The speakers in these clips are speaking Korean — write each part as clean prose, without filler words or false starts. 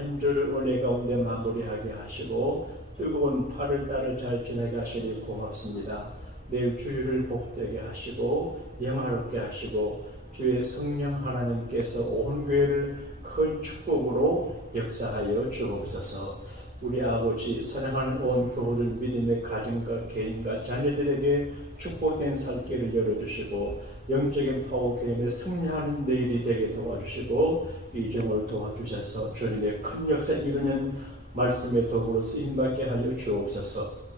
한 주를 은혜 가운데 마무리하게 하시고 뜨거운 8월달을 잘 지내게 하시니 고맙습니다. 내일 주일을 복되게 하시고 영화롭게 하시고 주의 성령 하나님께서 온 교회를 큰 축복으로 역사하여 주옵소서. 우리 아버지 사랑하는 온 교우들 믿음의 가정과 개인과 자녀들에게 축복된 살길을 열어주시고 영적인 파워 교회의 승리하는 내일이 되게 도와주시고 이점을 도와주셔서 주님의 큰 역사 이루는 말씀의 도구로 쓰임받게 하여 주옵소서.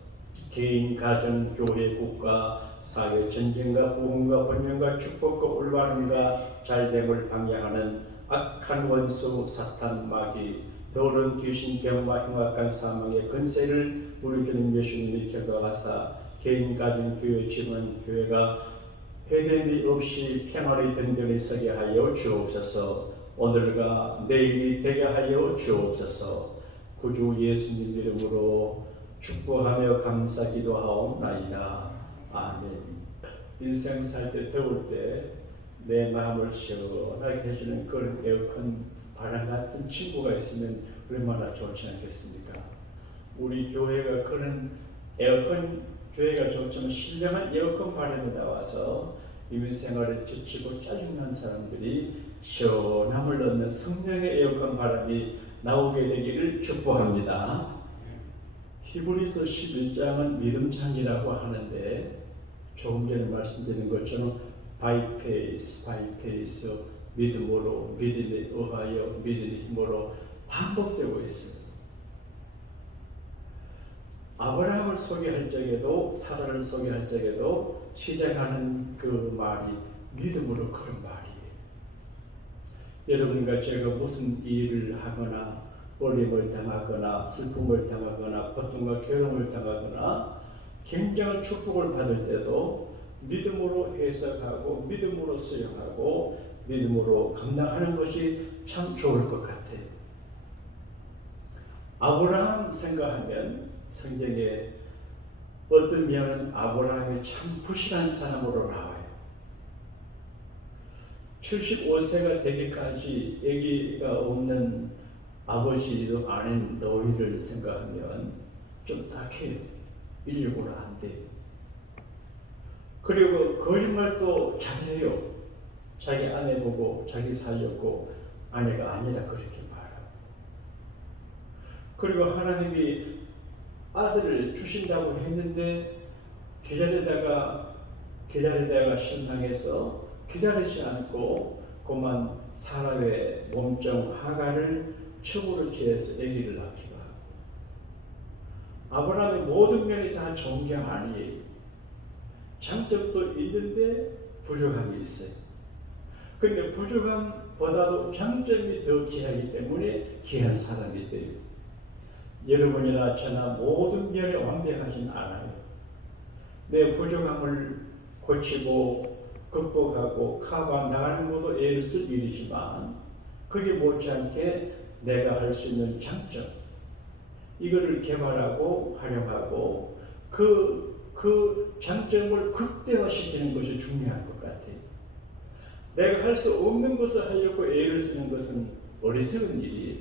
개인, 가정, 교회, 국가, 사회, 전쟁과 부흥과 번영과 축복과 올바름과 잘됨을 방해하는 악한 원수, 사탄, 마귀, 더러운 귀신, 병과 흉악한 사망의 근세를 우리 주님 예수님이 격하사 개인, 가정, 교회, 집안, 교회가 회됨이 없이 평화를 든든히 서게 하여 주옵소서. 오늘과 내일이 되게 하여 주옵소서. 구주 예수님 이름으로 축복하며 감사 기도하옵나이다. 아멘. 인생 살 때 더울 때 내 마음을 시원하게 해주는 그런 에어컨 바람 같은 친구가 있으면 얼마나 좋지 않겠습니까? 우리 교회가 그런 에어컨 교회가 좋지만 신령한 에어컨 바람이 나와서 이민생활에 지치고 짜증난 사람들이 시원함을 얻는 성령의 에어컨 바람이 나오게 되기를 축복합니다. 히브리서 11장은 믿음장이라고 하는데 조금 전에 말씀드린 것처럼 by faith, 믿음으로, 믿음에 의하여, 믿음의 힘으로 반복되고 있습니다. 아브라함을 소개할 적에도 사라를 소개할 적에도 시작하는 그 말이 믿음으로 그런 말이에요. 여러분과 제가 무슨 일을 하거나 어려움을 당하거나 슬픔을 당하거나 고통과 괴로움을 당하거나 굉장한 축복을 받을 때도 믿음으로 해석하고 믿음으로 수용하고 믿음으로 감당하는 것이 참 좋을 것 같아요. 아브라함 생각하면 성경에 어떤 면은 아브라함이 참 부실한 사람으로 나와요. 75세가 되기까지 아기가 없는 아버지도 아닌 노인을 생각하면 좀 딱해요. 인력으로 안 돼요. 그리고 거짓말도 잘해요. 자기 아내 보고 자기 살렸고 아내가 아니라 그렇게 말하고. 그리고 하나님이 아들을 주신다고 했는데 기다리다가 실망해서 기다리지 않고 그만 사람의 몸종 하가를 척으로 취해서 아기를 낳기도 하고. 아브라함의 모든 면이 다 존경 아니에요. 장점도 있는데 부족함이 있어요. 그런데 부족함보다도 장점이 더 귀하기 때문에 귀한 사람이 돼요. 여러분이나 저나 모든 면에 완벽하진 않아요. 내 부족함을 고치고 극복하고 커버 나가는 것도 애를 쓸 일이지만 그게 못지않게 내가 할 수 있는 장점 이거를 개발하고 활용하고 그 장점을 극대화시키는 것이 중요한 것 같아요. 내가 할 수 없는 것을 하려고 애를 쓰는 것은 어리석은 일이에요.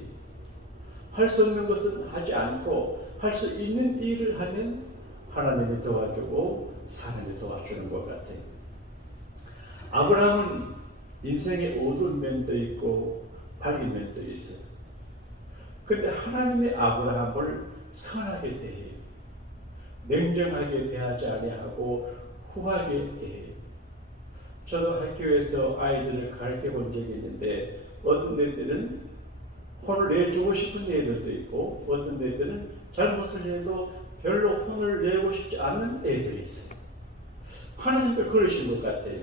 할 수 없는 것은 하지 않고 할 수 있는 일을 하면 하나님이 도와주고 사람이 도와주는 것 같아요. 아브라함은 인생에 어두운 면도 있고 밝은 면도 있어요. 그런데 하나님의 아브라함을 선하게 대해요. 냉정하게 대하지 아니하고 후하게 대해요. 저도 학교에서 아이들을 가르쳐 본 적이 있는데 어떤 애들은 혼을 내주고 싶은 애들도 있고 어떤 애들은 잘못을 해도 별로 혼을 내고 싶지 않는 애들이 있어요. 하나님도 그러신 것 같아요.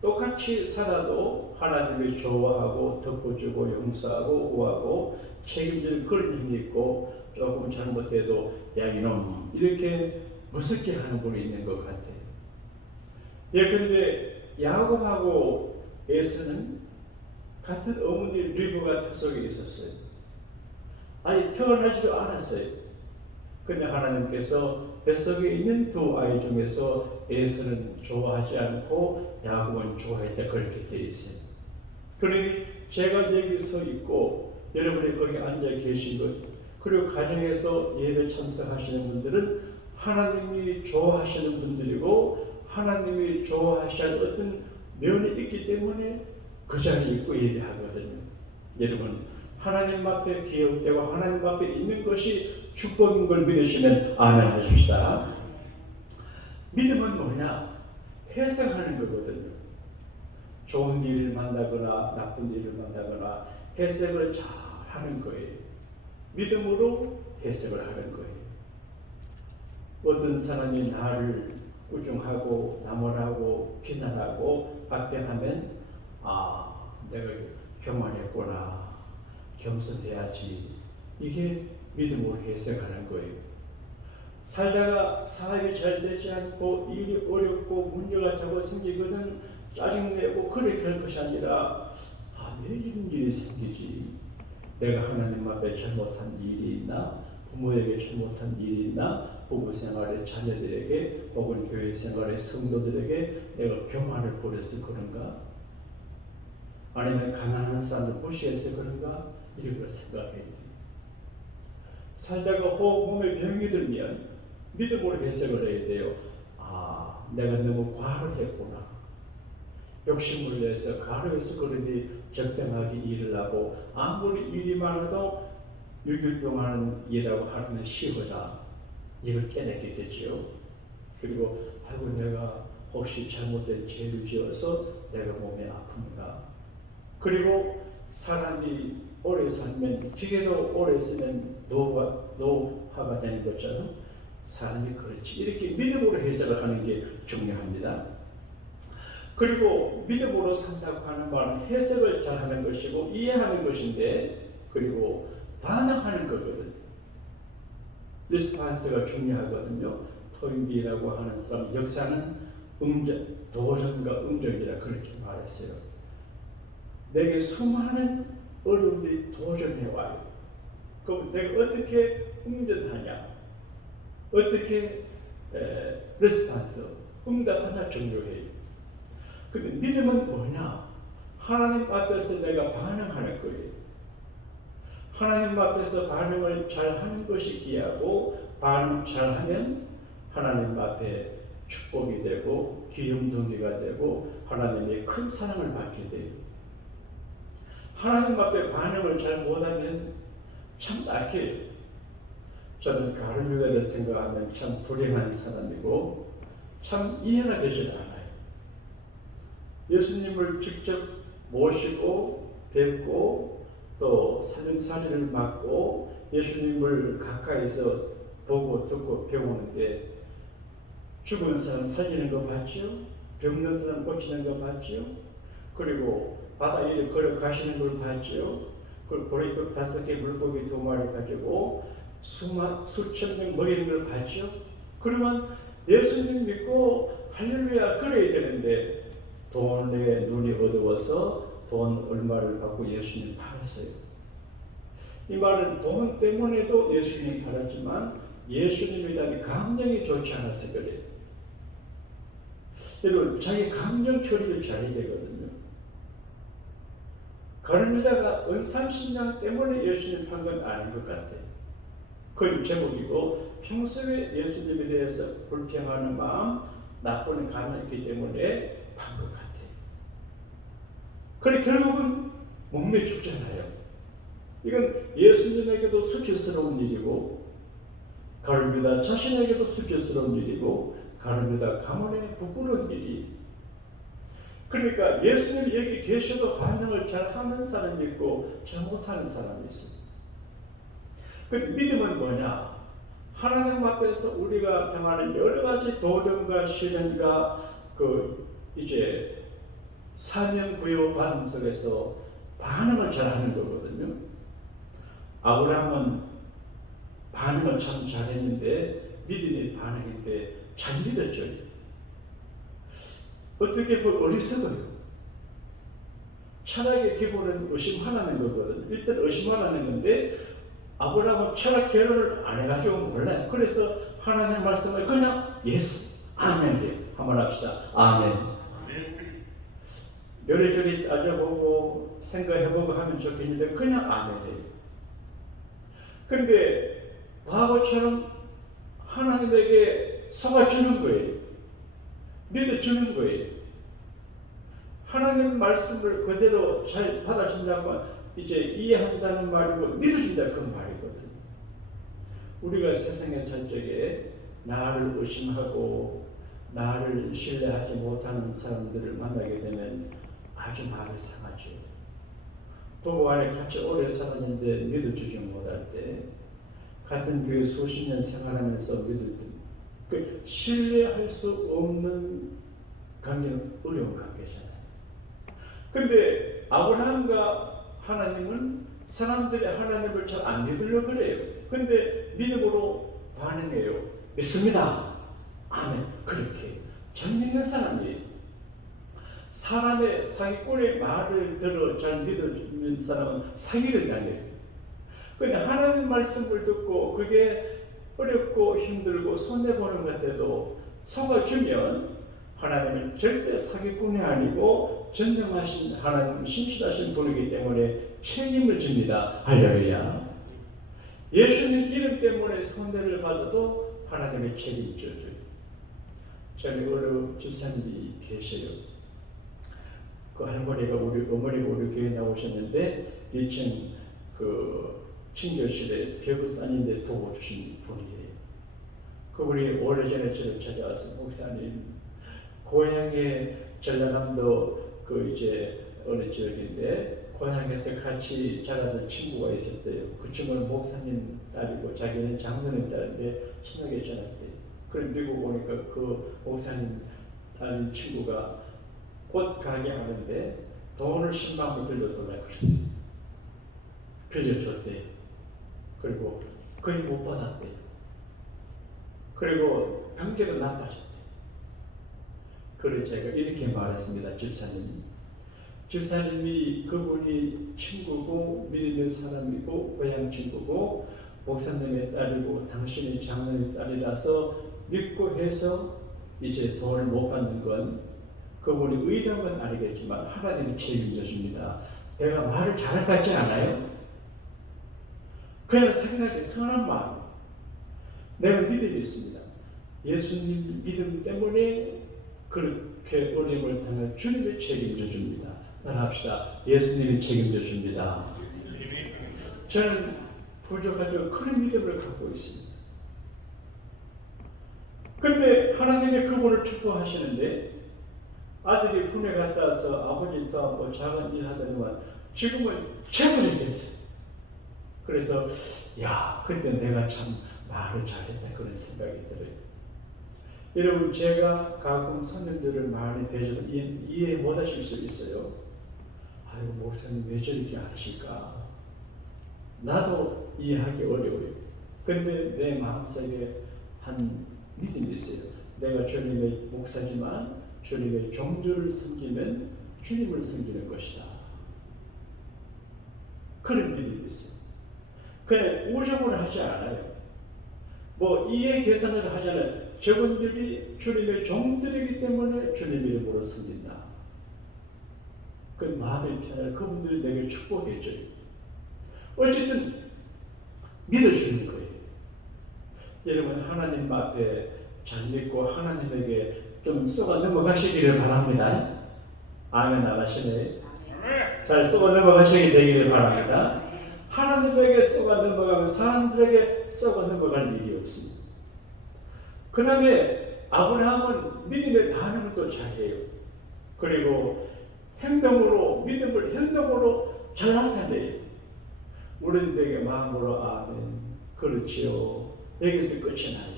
똑같이 살아도 하나님이 좋아하고 덮어주고 용서하고 우하고 책임질 그런 힘이 있고 조금 잘못해도 야 이놈 이렇게 무섭게 하는 분이 있는 것 같아요. 예컨대 야곱하고 에서는 같은 어머니 리브가 뱃속에 있었어요. 아니 태어나지도 않았어요. 그런데 하나님께서 뱃속에 있는 두 아이 중에서 에서는 좋아하지 않고 야곱은 좋아했다 그렇게 되어 있어요. 그러니 제가 여기 서 있고 여러분이 거기 앉아 계신 것, 그리고 가정에서 예배 참석하시는 분들은 하나님이 좋아하시는 분들이고 하나님이 좋아하시는 어떤 면이 있기 때문에 그 자리에 있고 예배하거든요. 여러분, 하나님 앞에 기억되고 하나님 앞에 있는 것이 축복인 걸 믿으시면 아멘 하십시다. 믿음은 뭐냐? 해석하는 거거든요. 좋은 일을 만나거나 나쁜 일을 만나거나 해석을 잘 하는 거예요. 믿음으로 해석을 하는 거예요. 어떤 사람이 나를 꾸중하고 나무라고 비난하고 박변하면 내가 교만했구나, 겸손해야지, 이게 믿음으로 해석하는 거예요. 살다가 사업이 잘 되지 않고 일이 어렵고 문제가 자꾸 생기거든 짜증내고 그렇게 할 것이 아니라 왜 이런 일이 생기지? 내가 하나님 앞에 잘못한 일이 있나? 부모에게 잘못한 일이 있나? 부부 생활에 자녀들에게 혹은 교회 생활의 성도들에게 내가 교만을 부려서 그런가? 아니면 가난한 사람을 무시해서 그런가? 이런 걸 생각해야 돼요. 살다가 몸에 병이 들면 믿음으로 해석을 해야 돼요. 내가 너무 과로했구나. 욕심을 내서 과로해서 그런지 적당하게 일을 하고 아무리 일이 많아도 6일 동안은 일하고 하루는 쉬어라. 이걸 깨닫게 되죠. 그리고 내가 혹시 잘못된 죄를 지어서 내가 몸이 아픈가. 그리고 사람이 오래 살면 기계도 오래 쓰면 노화가 되는 것처럼 사람이 그렇지. 이렇게 믿음으로 해석을 하는 게 중요합니다. 그리고 믿음으로 산다고 하는 말은 해석을 잘하는 것이고 이해하는 것인데, 그리고 반응하는 거거든요. 리스판스가 중요하거든요. 토인비라고 하는 사람 역사는 도전과 응전이라 그렇게 말했어요. 내게 수많은 어려움이 도전해와요. 그럼 내가 어떻게 응전하냐, 어떻게 리스판스, 응답하냐 중요해요. 근데 믿음은 뭐냐? 하나님 앞에서 내가 반응하는 거예요. 하나님 앞에서 반응을 잘하는 것이 귀하고, 반응 잘하면 하나님 앞에 축복이 되고 기름둥이가 되고 하나님의 큰 사랑을 받게 돼요. 하나님 앞에 반응을 잘 못하면 참 약해요. 저는 가룟유다를 생각하면 참 불행한 사람이고 참 이해가 되지 않아요. 예수님을 직접 모시고 뵙고 또 사명사리를 맡고 예수님을 가까이서 보고 듣고 배우는데, 죽은 사람 살리는 거 봤지요? 병든 사람 고치는 거 봤지요? 그리고 바다 위에 걸어가시는 걸 봤지요? 그리고 보리떡 5개 물고기 2마리 가지고 수천 명 먹이는 걸 봤지요? 그러면 예수님 믿고 할렐루야 그래야 되는데, 돈에 눈이 어두워서 돈 얼마를 받고 예수님 팔았어요. 이 말은 돈 때문에도 예수님 팔았지만 예수님에 대한 감정이 좋지 않아서 그래요. 여러분, 자기 감정 처리를 잘해야 되거든요. 가룟유다가 은삼신장 때문에 예수님 판 건 아닌 것 같아요. 그건 제목이고, 평소에 예수님에 대해서 불평하는 마음, 나쁜 감정이 있기 때문에 판 것 같아요. 그래 결국은 목매 죽잖아요. 이건 예수님에게도 수치스러운 일이고, 가룟유다 자신에게도 수치스러운 일이고, 가룟유다 가문에 부끄러운 일이. 그러니까 예수님이 여기 계셔도 반응을 잘하는 사람이 있고 잘 못하는 사람이 있어요. 근데 믿음은 뭐냐? 하나님 앞에서 우리가 당하는 여러 가지 도전과 시련과 이제 사명 부여 반응 속에서 반응을 잘하는 거거든요. 아브라함은 반응을 참 잘했는데 믿음의 반응인데 잘 믿었죠. 어떻게 보면 어리석어요. 철학의 기본은 의심하라는 거거든요. 일단 의심하라는 건데 아브라함은 철학 결론을 안 해가지고 몰라요. 그래서 하나님의 말씀을 그냥 예수, 아멘. 한번 합시다. 아멘. 요리조리 따져보고 생각해보고 하면 좋겠는데 그냥 아멘해요. 근데 바보처럼 하나님에게 속아주는 거예요. 믿어주는 거예요. 하나님 말씀을 그대로 잘 받아준다고 이제 이해한다는 말이고 믿어준다 그 말이거든요. 우리가 세상에 살 적에 나를 의심하고 나를 신뢰하지 못하는 사람들을 만나게 되면 아주 마음이 상하죠. 부부 안에 같이 오래 살았는데 믿어주지 못할 때, 같은 교회 수십 년 생활하면서 믿을 때, 그 신뢰할 수 없는 관계는 어려운 관계잖아요. 근데 아브라함과 하나님은 사람들이 하나님을 잘 안 믿으려고 그래요. 근데 믿음으로 반응해요. 믿습니다. 아멘. 그렇게 잘 믿는 사람이, 사람의 사기꾼의 말을 들어 잘 믿어주는 사람은 사기를 당해요. 근데 하나님 말씀을 듣고 그게 어렵고 힘들고 손해보는 것 같아도 속아주면 하나님은 절대 사기꾼이 아니고 전능하신 하나님, 신실하신 분이기 때문에 책임을 집니다. 할렐루야. 예수님 이름 때문에 손해를 받아도 하나님의 책임져줘요. 저희 어느 집사님이 계세요. 그 할머니가 어머니가 우리 교회 나오셨는데 2층 그 친교실에 벽을 쌓는데 도와주신 분이에요. 그분이 오래전에 저를 찾아와서 목사님, 고향에 전라남도 그 이제 어느 지역인데 고향에서 같이 자라던 친구가 있었대요. 그 친구는 목사님 딸이고 자기는 장로님 딸인데 친하게 지냈대요. 그래 미국 오니까 그 목사님 딸 친구가 곧 가게 하는데 돈을 10만 불 빌려달라고 그랬대요. 빌려줬대요. 그리고 거의 못 받았대요. 그리고 관계도 나빠졌대요. 그래서 제가 이렇게 말했습니다. 집사님이 그분이 친구고 믿음의 사람이고 고향 친구고 목사님의 딸이고 당신이 장로의 딸이라서 믿고 해서 이제 돈을 못 받는 건 그분이 의도한 건 아니겠지만 하나님이 책임져 줍니다. 내가 말을 잘 같지 않아요? 그냥 생각이 선한 마음, 내가 믿음이 있습니다. 예수님 믿음 때문에 그렇게 어려움을 당한 주님이 책임져 줍니다. 따라합시다. 예수님이 책임져 줍니다. 저는 부족하지만 그런 믿음을 갖고 있습니다. 근데 하나님이 그분을 축복하시는데 아들이 군에 갔다 와서 아버지 도와고 작은 일 하더니만 지금은 재물이 됐어요. 그래서 야, 그때 내가 참 말을 잘했다 그런 생각이 들어요. 여러분, 제가 가끔 손님들을 많이 대접을 이해 못 하실 수 있어요. 아이고, 목사님 왜 저렇게 하실까? 나도 이해하기 어려워요. 근데 내 마음속에 한 믿음이 있어요. 내가 주님의 목사지만 주님의 종들을 섬기면 주님을 섬기는 것이다. 그런 믿음이 있어요. 그냥 우정을 하지 않아요. 뭐 이해 계산을 하잖아요. 저분들이 주님의 종들이기 때문에 주님 이름으로 섬긴다. 그 마음이 편할 그분들이 내게 축복해줘요. 어쨌든 믿어주는 거예요. 여러분, 하나님 앞에 잘 믿고 하나님에게 좀 쏘가 넘어가시기를 바랍니다. 아멘 안 하시네. 잘 쏘가 넘어가시게 되기를 바랍니다. 하나님에게 쏘가 넘어가면 사람들에게 쏘가 넘어갈 일이 없습니다. 그 다음에 아브라함은 믿음의 반응을 또 잘해요. 그리고 행동으로, 믿음을 행동으로 잘 나타내요. 우리는 되게 마음으로 아멘, 그렇지요, 여기서 끝이 나요.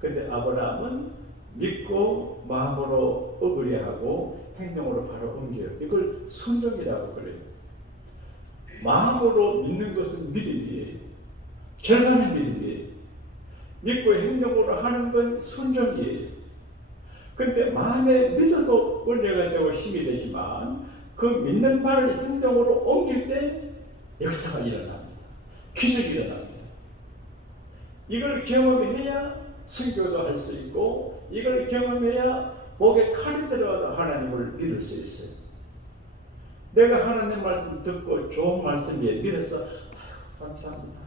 근데 아브라함은 믿고 마음으로 어그리하고 행동으로 바로 옮겨요. 이걸 순종이라고 그래요. 마음으로 믿는 것은 믿음이에요. 절반의 믿음이에요. 믿고 행동으로 하는 건 순종이에요. 근데 마음에 믿어도 은혜가 되고 힘이 되지만 그 믿는 바를 행동으로 옮길 때 역사가 일어납니다. 기적이 일어납니다. 이걸 경험해야 선교도 할 수 있고 이걸 경험해야 목에 칼이 들어가도 하나님을 믿을 수 있어요. 내가 하나님 말씀 듣고 좋은 말씀에 믿어서 아유, 감사합니다.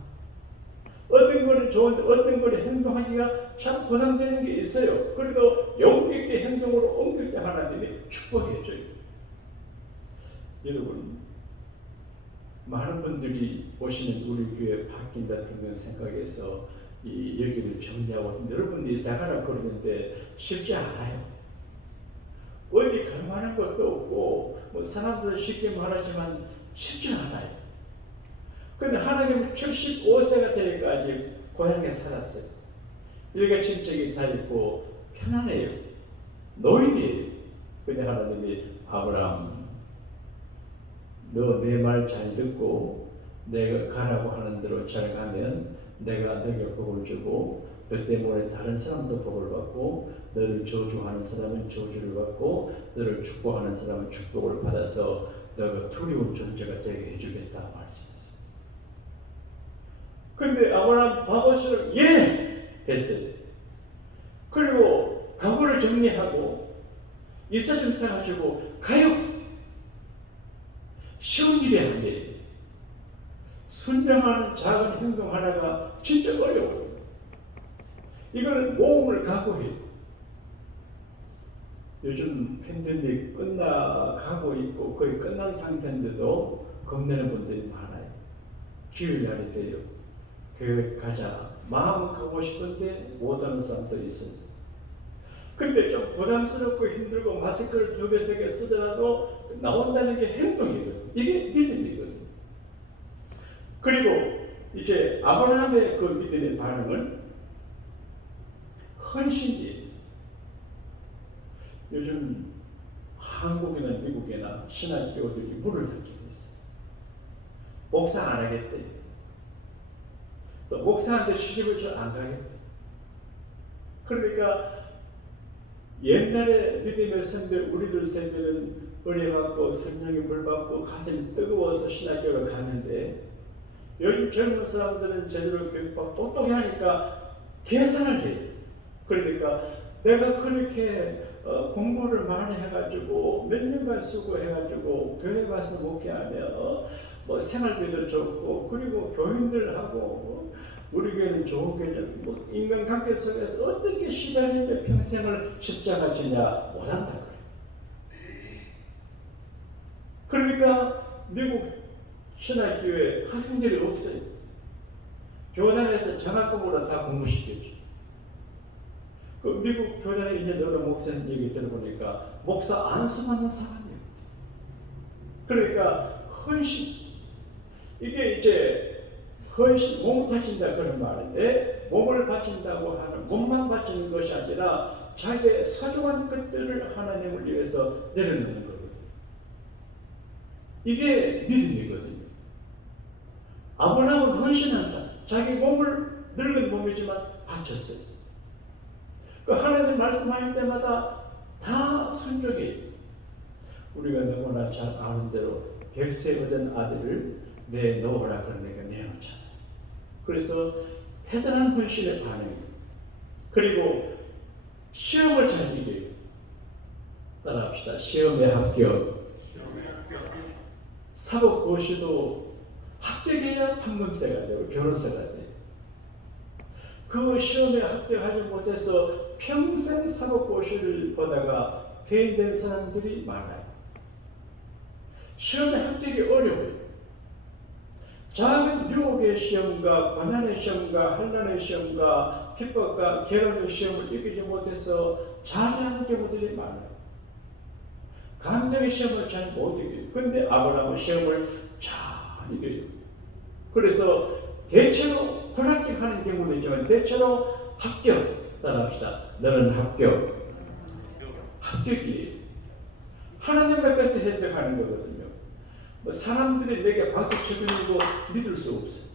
어떤 거는 좋은데 어떤 거는 행동하기가 참 부담되는 게 있어요. 그래도 용기 있게 행동으로 옮길 때 하나님이 축복해 줘요. 여러분, 많은 분들이 오시는 우리 교회 바뀐다 등등 생각해서 이 여기를 정리하고 여러분들이 생활을 그러는데 쉽지 않아요. 어디 갈 만한 것도 없고 뭐 사람들은 쉽게 말하지만 쉽지 않아요. 근데 하나님은 75세가 되기까지 고향에 살았어요. 여기가 친척이 다 있고 편안해요. 노인이에요. 근데 하나님이 아브라함, 너 내 말 잘 듣고 내가 가라고 하는 대로 잘 가면 내가 너에게 복을 주고 너 때문에 다른 사람도 복을 받고 너를 저주하는 사람은 저주를 받고 너를 축복하는 사람은 축복을 받아서 너가 두려운 존재가 되게 해주겠다 말씀했어요. 근데 아브라함 바보처럼 예! 했어요. 그리고 가구를 정리하고 이사 좀 싸가지고 가요. 쉬운 일이 아니에요. 순종하는 작은 행동 하나가 진짜 어려워요. 이거는 모험을 각오해요. 요즘 팬데믹 끝나가고 있고 거의 끝난 상태인데도 겁내는 분들이 많아요. 주일날이 돼요. 교회 가자. 마음 가고 싶은데 못하는 사람도 있어요. 근데 좀 부담스럽고 힘들고 마스크를 2개, 3개 쓰더라도 나온다는 게 행동이거든요. 이게 믿음이거든요. 그리고 이제 아브라함의 그 믿음의 반응은 헌신이에요. 요즘 한국이나 미국이나 신학교들이 물을 닦게 있어요. 목사 안 하겠대. 또 목사한테 시집을 잘 안 가겠대. 그러니까 옛날에 믿음의 선배 우리들 세대는 은혜 받고 성령의 물 받고 가슴이 뜨거워서 신학교를 갔는데 요즘 젊은 사람들은 제대로 교육받고 똑똑히 하니까 계산을 해요. 그러니까 내가 그렇게 공부를 많이 해가지고 몇 년간 수고해가지고 교회 가서 목회하며 뭐 생활비도 좋고 그리고 교인들하고 우리 교회는 좋은 교회는 뭐 인간관계 속에서 어떻게 시달리며 평생을 십자가 지냐 못한다 그래. 그러니까 미국 신학교에 학생들이 없어요. 교단에서 장학금으로 다 공부시켰죠. 그 미국 교단에 있는 여러 목사님 얘기 들어보니까 목사 안 수많은 사람이에요. 그러니까 헌신, 이게 이제 헌신, 몸 바친다 그런 말인데 몸을 바친다고 하는 몸만 바치는 것이 아니라 자기의 소중한 것들을 하나님을 위해서 내려놓는 거거든요. 이게 믿음이거든요. 아브라함은 헌신한 사람, 자기 몸을 늙은 몸이지만 바쳤어요. 그 하나님 말씀하실 때마다 다 순종해요. 우리가 너무나 잘 아는 대로 백세 얻은 아들을 내놓으라 그러니까 내놓잖아요. 그래서 대단한 헌신의 반응이에요. 그리고 시험을 잘 이겨요. 따라합시다. 시험에 합격. 사법고시도 합격해야 판검세가 되고 변호사가 돼요. 그 시험에 합격하지 못해서 평생 사법고시를 보다가 폐인된 사람들이 많아요. 시험에 합격이 어려워요. 작은 유혹의 시험과 고난의 시험과 환난의 시험과 핍박과 결혼의 시험을 이기지 못해서 자제하는 경우들이 많아요. 감정의 시험을 잘 못 이겨요. 그런데 아브라함은 시험을 잘 이겨요. 그래서 대체로 불합격하는 경우도 있지만 대체로 합격. 따라합시다. 너는 합격. 합격이에요. 하나님 앞에서 해석하는 거거든요. 사람들이 내게 박수 쳐주는 거 믿을 수 없어요.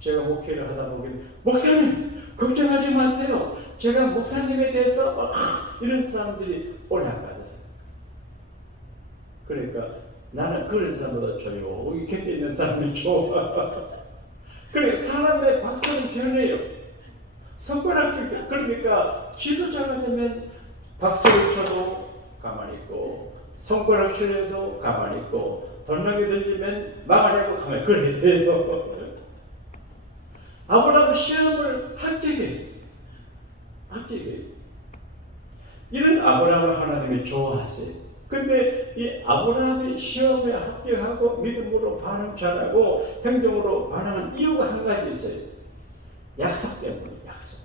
제가 목회를 하다 보면 목사님 걱정하지 마세요. 제가 목사님에 대해서 이런 사람들이 올라가요. 그러니까 나는 그런 사람보다 조용히 곁에 있는 사람이 좋아. 그러니까 사람의 박수는 변해요. 손가락질. 그러니까 지도자가 되면 박수를 쳐도 가만히 있고 손가락 찔려도 가만히 있고 돌멩이 던지면 막아내고 가만히 그래야 돼요. 아브라함은 시험을 합격해. 이런 아브라함을 하나님이 좋아하세요. 근데 이 아브라함이 시험에 합격하고 믿음으로 반응 잘하고 행동으로 반응한 이유가 한 가지 있어요. 약속 때문에. 약속.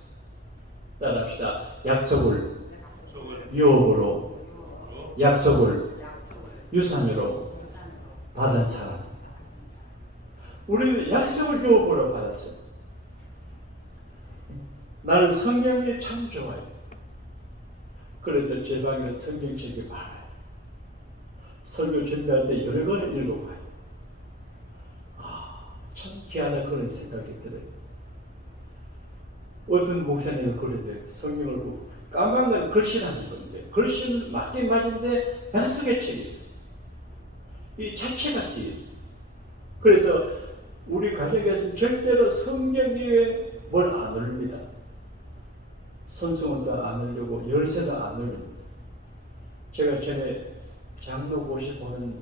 따라합시다. 약속을 유업으로, 약속을 유산으로 받은 사람입니다. 우리는 약속을 유업으로 받았어요. 나는 성경이 참 좋아요. 그래서 제 방에 성경책이 많아요. 설교 준비할 때 여러 번 읽어봐요. 참 귀하다 그런 생각이 들어요. 어떤 목사님은 그러대요. 성경을 보고 까만 글씨라는 건데 글씨는 맞긴 맞은데 약속의 책이에요. 이 자체가 기예요. 그래서 우리 가정에서는 절대로 성경 위에 뭘 안 올립니다. 손수건도 안 올리고 열쇠도 안 올립니다. 제가 전에 장로고시 보는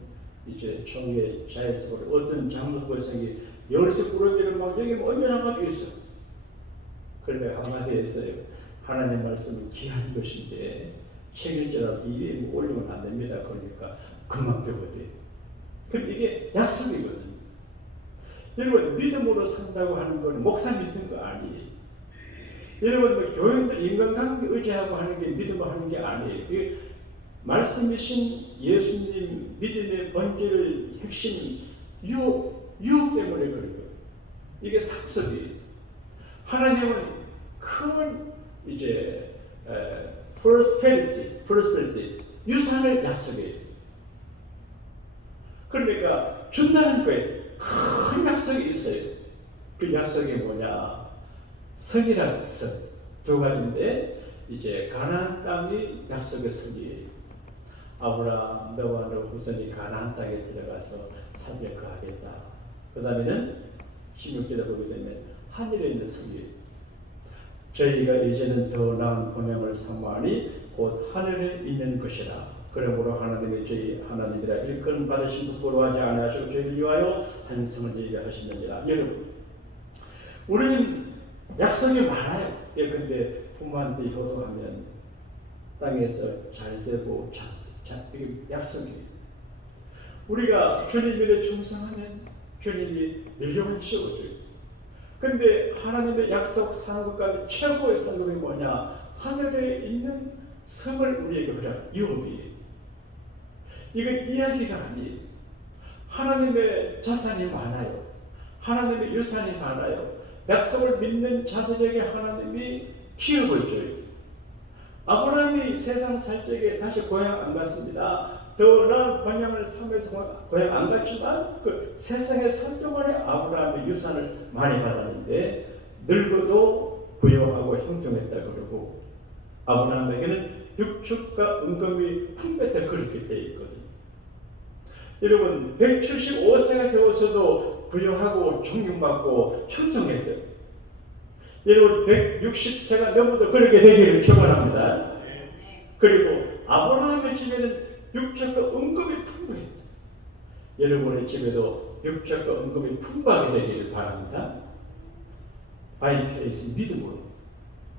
이제 총회 자에서 어떤 장로고생이 열쇠 꾸러기를 막 여기 언제나 막 있어. 그러니까 한마디 했어요. 하나님 말씀은 귀한 것인데 책임져라도 이에 올리면 안 됩니다. 그러니까 그만 배워야 돼요. 그럼 이게 약속이거든요. 여러분 믿음으로 산다고 하는 건 목사 믿는 거 아니에요. 여러분 교인들 인간관계 의지하고 하는 게 믿음으로 하는 게 아니에요. 말씀이신 예수님 믿음의 본질 핵심 유혹 때문에 그래요. 이게 상속이에요. 하나님은 큰 이제 prosperity 유산을 약속해요. 그러니까 준다는 거예요. 큰 약속이 있어요. 그 약속이 뭐냐? 성이라는 성. 두 가지인데 이제 가나안 땅이 약속의 성이에요. 아브라함 너와 너 후손이 가나안 땅에 들어가서 사역하겠다. 그 다음에는 16절에 보게 되면 하늘에 있는 성이에요. 저희가 이제는 더 나은 본향을 사모하니 곧 하늘에 있는 것이라. 그러므로 하나님이 저희 하나님이라 일컬음 받으신 것 부러워하지 아니하시고 저희를 위하여 한 성을 저희에게 하시느니라. 여러분 우리는 약속이 많아요. 예컨대 부모한테 효도하면 땅에서 잘 되고 이게 약속이에요. 우리가 주님 일에 충성하면 주님이 밀려을 씌워줘요. 근데 하나님의 약속 사는 것까지 최고의 상급이 뭐냐? 하늘에 있는 성을 우리에게 허락, 유업이에요. 이건 이야기가 아니에요. 하나님의 자산이 많아요. 하나님의 유산이 많아요. 약속을 믿는 자들에게 하나님이 기업을 줘요. 아브라함이 세상 살 적에 다시 고향 안 갔습니다. 더 나은 번영을 삼아서 고향 안 갔지만 그 세상의 설정원에 아브라함의 유산을 많이 받았는데 늙어도 부여하고 형통했다 그러고 아브라함에게는 육축과 은금이 풍부했다 그렇게 되어 있거든요. 여러분 175세가 되어서도 부여하고 존경받고 형통했대요. 여러분 160세가 넘어도 그렇게 되기를 축원합니다. 그리고 아브라함의 집에는 육적과 은금이 풍부했다. 여러분의 집에도 육적과 은금이 풍부하게 되기를 바랍니다. 바이페이스 믿음으로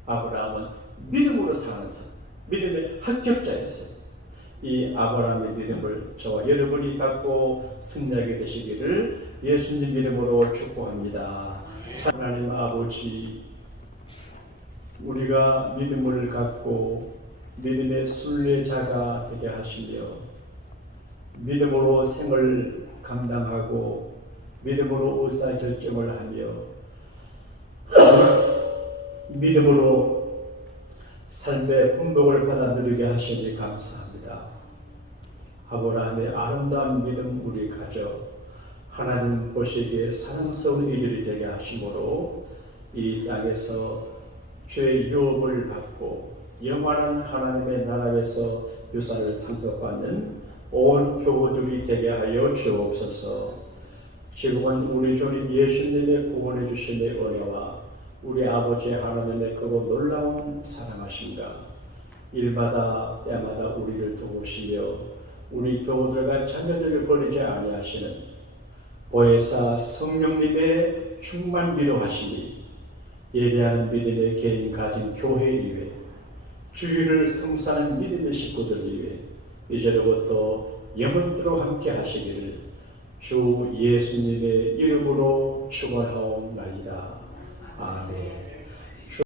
아브라함은 믿음으로 사는 사람, 믿음의 합격자였어요. 이 아브라함의 믿음을 저와 여러분이 갖고 승리하게 되시기를 예수님 이름으로 축복합니다. 하나님 아버지, 우리가 믿음을 갖고 믿음의 순례자가 되게 하시며 믿음으로 생을 감당하고 믿음으로 의사결정을 하며 믿음으로 삶의 풍복을 받아 누리게 하시니 감사합니다. 아브라함의 아름다운 믿음 우리 가져 하나님 보시기에 사랑스러운 이들이 되게 하심으로 이 땅에서 죄의 유업을 받고 영원한 하나님의 나라에서 유산을 상속받는 온 교우들이 되게 하여 주옵소서. 지금은 우리 주님 예수님의 구원해 주심의 은혜와 우리 아버지 하나님의 크고 놀라운 사랑하심과 일마다 때마다 우리를 도우시며 우리 교우들과 자녀들을 버리지 아니하시는 보혜사 성령님의 충만 기도하시니 예배하는 믿음의 개인 가진 교회 이외 주의를 성사하는 믿음의 식구들 이외 이제로부터 영원토록 함께 하시기를 주 예수님의 이름으로 축원하옵나이다. 아멘.